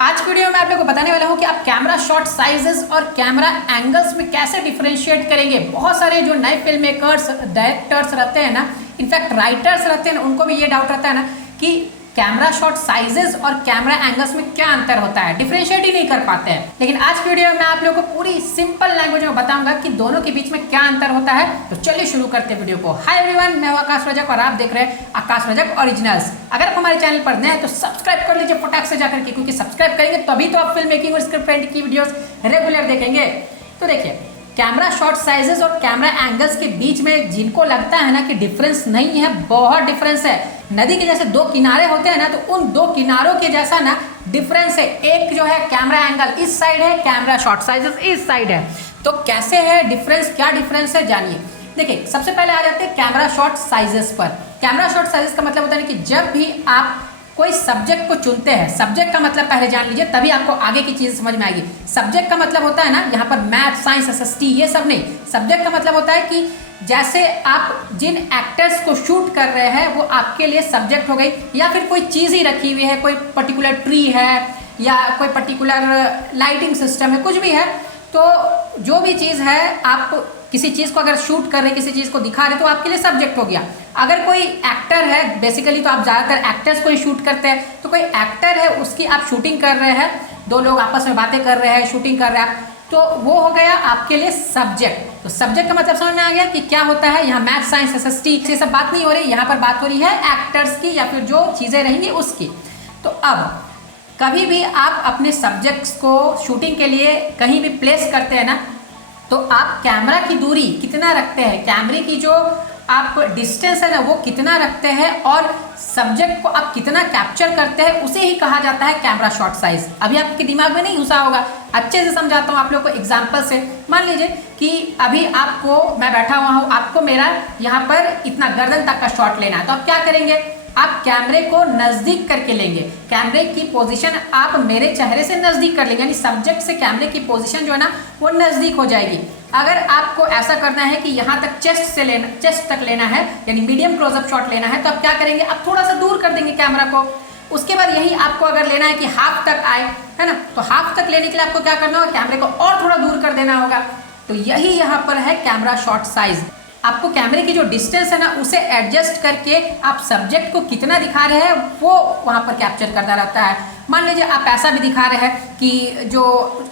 आज की वीडियो में आप लोगों को बताने वाला हूं कि आप कैमरा शॉट साइजेस और कैमरा एंगल्स में कैसे डिफरेंशिएट करेंगे। बहुत सारे जो नए फिल्म मेकर्स डायरेक्टर्स रहते हैं ना, इनफैक्ट राइटर्स रहते हैं ना, उनको भी ये डाउट रहता है ना कि कैमरा शॉट साइजेस और कैमरा एंगल्स में क्या अंतर होता है, डिफरेंशिएट ही नहीं कर पाते हैं। लेकिन आज की वीडियो में मैं आप लोगों को पूरी सिंपल लैंग्वेज में बताऊंगा कि दोनों के बीच में क्या अंतर होता है। तो चलिए शुरू करते हैं वीडियो को। हाय एवरीवन, मैं हूं आकाश रजक और आप देख रहे हैं आकाश रजक ओरिजिनल्स। अगर आप हमारे चैनल पर नए हैं तो सब्सक्राइब कर लीजिए फटाक से जाकर के, क्योंकि सब्सक्राइब करेंगे तभी तो आप फिल्म मेकिंग और स्क्रिप्ट राइटिंग की वीडियोस रेगुलर देखेंगे। तो देखिए, कैमरा शॉट साइजेस और कैमरा एंगल्स के बीच में जिनको लगता है ना कि डिफरेंस नहीं है, बहुत डिफरेंस है। नदी के जैसे दो किनारे होते हैं ना, तो उन दो किनारों के जैसा ना डिफरेंस है। एक जो है कैमरा एंगल इस साइड है, कैमरा शॉट साइजेस इस साइड है। तो कैसे है डिफरेंस, क्या डिफरेंस है जानिए। देखिए, सबसे पहले आ जाते हैं कैमरा शॉट साइजेस पर। कैमरा शॉट साइजेस का मतलब होता है कि जब भी आप कोई सब्जेक्ट को चुनते हैं, सब्जेक्ट का मतलब पहले जान लीजिए, तभी आपको आगे की चीज समझ में आएगी। सब्जेक्ट का मतलब होता है ना, यहाँ पर मैथ, साइंस, एसएसटी ये सब नहीं। सब्जेक्ट का मतलब होता है कि जैसे आप जिन एक्टर्स को शूट कर रहे हैं वो आपके लिए सब्जेक्ट हो गई, या फिर कोई चीज ही रखी हुई है, कोई पर्टिकुलर ट्री है या कोई पर्टिकुलर लाइटिंग सिस्टम है, कुछ भी है। तो जो भी चीज है, आप किसी चीज को अगर शूट कर रहे, किसी चीज को दिखा रहे, तो आपके लिए सब्जेक्ट हो गया। अगर कोई एक्टर है, बेसिकली तो आप ज्यादातर एक्टर्स को ही शूट करते हैं, तो कोई एक्टर है उसकी आप शूटिंग कर रहे हैं, दो लोग आपस में बातें कर रहे हैं, शूटिंग कर रहे हैं, तो वो हो गया आपके लिए सब्जेक्ट। तो सब्जेक्ट का मतलब समझ में आ गया कि क्या होता है। यहाँ मैथ, साइंस, एसएसटी ये सब बात नहीं हो रही, यहाँ पर बात हो रही है एक्टर्स की या फिर जो चीजें रहेंगी उसकी। तो अब कभी भी आप अपने सब्जेक्ट्स को शूटिंग के लिए कहीं भी प्लेस करते हैं ना, तो आप कैमरा की दूरी कितना रखते हैं, कैमरे की जो आप डिस्टेंस है ना वो कितना रखते हैं, और सब्जेक्ट को आप कितना कैप्चर करते हैं, उसे ही कहा जाता है कैमरा शॉट साइज। अभी आपके दिमाग में नहीं घुसा होगा, अच्छे से समझाता हूँ आप लोग को एग्जांपल से। मान लीजिए कि अभी आपको, मैं बैठा हुआ हूँ, आपको मेरा यहाँ पर इतना गर्दन तक का शॉट लेना है, तो आप क्या करेंगे, आप कैमरे को नजदीक करके लेंगे। कैमरे की पोजीशन आप मेरे चेहरे से नजदीक कर लेंगे, यानी सब्जेक्ट से कैमरे की पोजीशन जो है ना वो नजदीक हो जाएगी। अगर आपको ऐसा करना है कि यहाँ तक चेस्ट तक लेना है, यानी मीडियम क्लोजअप शॉट लेना है, तो आप क्या करेंगे, आप थोड़ा सा दूर कर देंगे कैमरा को। उसके बाद यही आपको अगर लेना है कि हाफ तक आए, है ना, तो हाफ तक लेने के लिए आपको क्या करना होगा, कैमरे को और थोड़ा दूर कर देना होगा। तो यही यहाँ पर है कैमरा शॉट साइज। आपको कैमरे की जो डिस्टेंस है ना उसे एडजस्ट करके आप सब्जेक्ट को कितना दिखा रहे हैं वो वहां पर कैप्चर करता रहता है। मान लीजिए आप ऐसा भी दिखा रहे हैं कि जो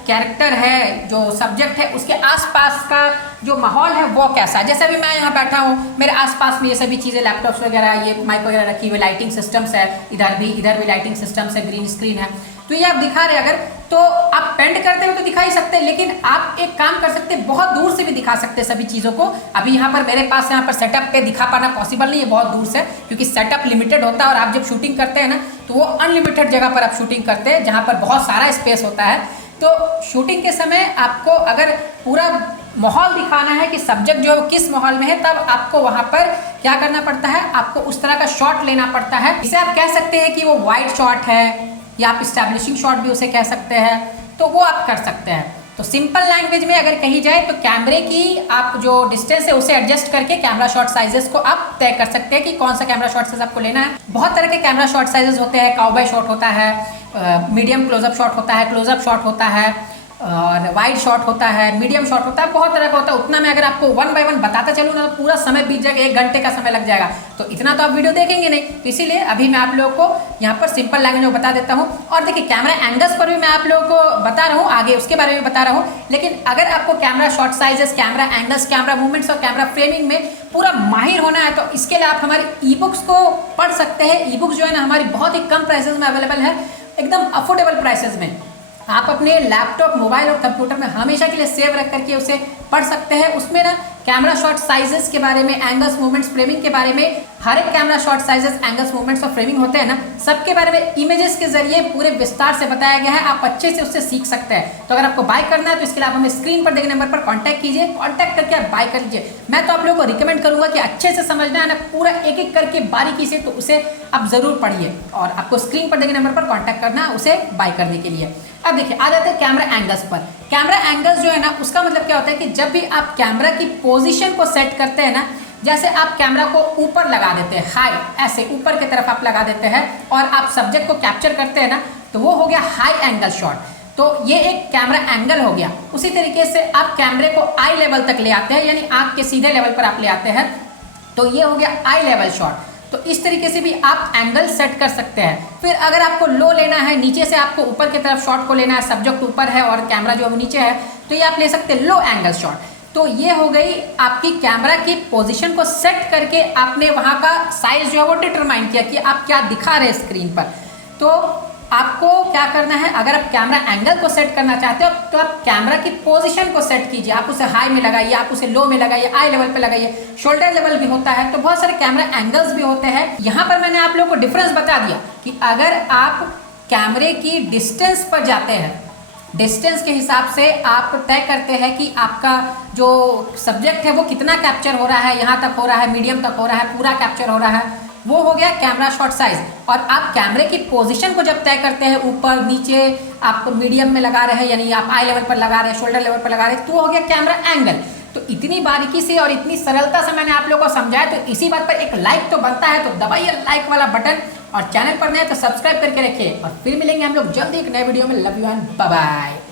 कैरेक्टर है, जो सब्जेक्ट है, उसके आसपास का जो माहौल है वो कैसा है। जैसे अभी मैं यहाँ बैठा हूँ, मेरे आसपास में ये सभी चीज़ें, लैपटॉप्स वगैरह, ये माइक वगैरह रखी हुई, लाइटिंग सिस्टम्स है, इधर भी लाइटिंग सिस्टम्स है, ग्रीन स्क्रीन है। तो ये आप दिखा रहे अगर, तो आप पेंट करते हुए तो दिखा ही सकते हैं, लेकिन आप एक काम कर सकते हैं, बहुत दूर से भी दिखा सकते हैं सभी चीज़ों को। अभी यहाँ पर मेरे पास यहाँ पर सेटअप पे दिखा पाना पॉसिबल नहीं है बहुत दूर से, क्योंकि सेटअप लिमिटेड होता है, और आप जब शूटिंग करते हैं ना तो वो अनलिमिटेड जगह पर आप शूटिंग करते हैं, जहाँ पर बहुत सारा स्पेस होता है। तो शूटिंग के समय आपको अगर पूरा माहौल दिखाना है कि सब्जेक्ट जो है किस माहौल में है, तब आपको वहां पर क्या करना पड़ता है, आपको उस तरह का शॉट लेना पड़ता है। इसे आप कह सकते हैं कि वो वाइड शॉट है, या आप स्टैब्लिशिंग शॉट भी उसे कह सकते हैं, तो वो आप कर सकते हैं। तो सिंपल लैंग्वेज में अगर कही जाए तो कैमरे की आप जो डिस्टेंस है उसे एडजस्ट करके कैमरा शॉट साइजेस को आप तय कर सकते हैं कि कौन सा कैमरा शॉट साइज आपको लेना है। बहुत तरह के कैमरा शॉट साइजेस होते हैं, काउबॉय शॉट होता है, मीडियम क्लोजअप शॉट होता है, क्लोजअप शॉट होता है, और वाइड शॉट होता है, मीडियम शॉट होता है, बहुत तरह का होता है। उतना मैं अगर आपको वन बाय वन बताता चलूँ ना तो पूरा समय बीत जाएगा, 1 घंटे का समय लग जाएगा, तो इतना तो आप वीडियो देखेंगे नहीं। तो इसीलिए अभी मैं आप लोगों को यहाँ पर सिंपल लैंग्वेज में बता देता हूँ। और देखिए, कैमरा एंगल्स पर भी मैं आप लोगों को बता रहा हूँ, आगे उसके बारे में बता रहा हूँ। लेकिन अगर आपको camera shot sizes, camera angles, camera movements और कैमरा फ्रेमिंग में पूरा माहिर होना है, तो इसके लिए आप हमारी ई बुक्स को पढ़ सकते हैं। ई बुक्स जो है ना हमारी बहुत ही कम प्राइसेस में अवेलेबल है, एकदम अफोर्डेबल प्राइसेस में। आप अपने लैपटॉप, मोबाइल और कंप्यूटर में हमेशा के लिए सेव रख करके उसे पढ़ सकते हैं। उसमें ना कैमरा शॉट साइजेस के बारे में, एंगल्स, मूवमेंट्स, फ्रेमिंग के बारे में, हर एक camera shot sizes, angles, movements और फ्रेमिंग होते हैं ना, सबके बारे में इमेजेस के जरिए पूरे विस्तार से बताया गया है। आप अच्छे से उससे सीख सकते हैं। तो अगर आपको बाय करना है तो इसके लिए आप हमें स्क्रीन पर देखे नंबर पर कॉन्टैक्ट कीजिए, कॉन्टैक्ट करके आप बाय कर लीजिए। मैं तो आप लोगों को रिकमेंड करूंगा कि अच्छे से समझना है ना, पूरा एक एक करके बारीकी से, तो उसे आप जरूर पढ़िए, और आपको स्क्रीन पर देखे नंबर पर कॉन्टैक्ट करना है उसे बाय करने के लिए। अब देखिए, आ जाते हैं कैमरा एंगल्स पर। कैमरा एंगल्स जो है ना उसका मतलब क्या होता है कि जब भी आप कैमरा की पोजीशन को सेट करते हैं ना, जैसे आप कैमरा को ऊपर लगा देते हैं, हाई ऐसे ऊपर की तरफ आप लगा देते हैं, और आप सब्जेक्ट को कैप्चर करते हैं ना, तो वो हो गया हाई एंगल शॉट। तो ये एक कैमरा एंगल हो गया। उसी तरीके से आप कैमरे को आई लेवल तक ले आते हैं, यानी आंख के सीधे लेवल पर आप ले आते हैं, तो ये हो गया आई लेवल शॉट। तो इस तरीके से भी आप एंगल सेट कर सकते हैं। फिर अगर आपको लो लेना है, नीचे से आपको ऊपर की तरफ शॉट को लेना है, सब्जेक्ट ऊपर है और कैमरा जो है नीचे है, तो ये आप ले सकते हैं लो एंगल शॉट। तो ये हो गई आपकी कैमरा की पोजीशन को सेट करके आपने वहाँ का साइज जो है वो डिटरमाइन किया कि आप क्या दिखा रहे हैं स्क्रीन पर। तो आपको क्या करना है, अगर आप कैमरा एंगल को सेट करना चाहते हो तो आप कैमरा की पोजीशन को सेट कीजिए। आप उसे हाई में लगाइए, आप उसे लो में लगाइए, आई लेवल पे लगाइए, शोल्डर लेवल भी होता है, तो बहुत सारे कैमरा एंगल्स भी होते हैं। यहाँ पर मैंने आप लोगों को डिफरेंस बता दिया कि अगर आप कैमरे की डिस्टेंस पर जाते हैं, डिस्टेंस के हिसाब से आप तय करते हैं कि आपका जो सब्जेक्ट है वो कितना कैप्चर हो रहा है, यहाँ तक हो रहा है, मीडियम तक हो रहा है, पूरा कैप्चर हो रहा है, वो हो गया कैमरा शॉट साइज। और आप कैमरे की पोजीशन को जब तय करते हैं, ऊपर नीचे आप मीडियम में लगा रहे हैं, यानी आप आई लेवल पर लगा रहे हैं, शोल्डर लेवल पर लगा रहे हैं, तो वो हो गया कैमरा एंगल। तो इतनी बारीकी से और इतनी सरलता से मैंने आप लोगों को समझाया, तो इसी बात पर एक लाइक तो बनता है, तो दबाइए लाइक वाला बटन, और चैनल पर नए तो सब्सक्राइब करके रखिए। और फिर मिलेंगे हम लोग जल्दी एक नए वीडियो में। Love you and bye bye.